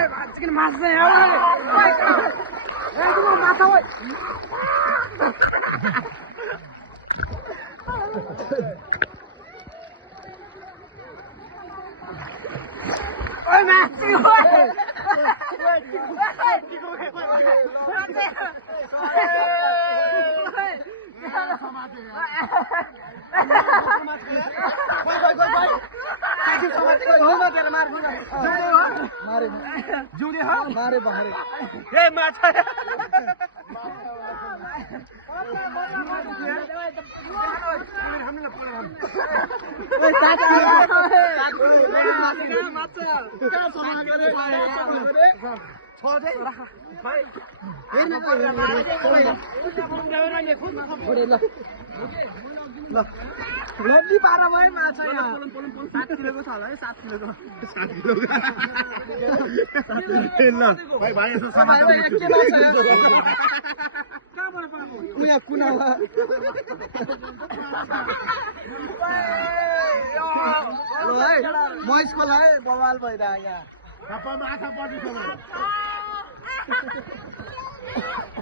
chicken माछ चाहिँ माछा ओइ ओइ माछी मारे बाहर ए माछा लड्डी पारा भयो माछा 7 किलोको छ होला है 7 किलोको ल भाइ भाइ यसो समाज कहाँबाट पाएको उया कुनामा है महेशको लाई बवाल भइरा यहाँ माछा पर्छ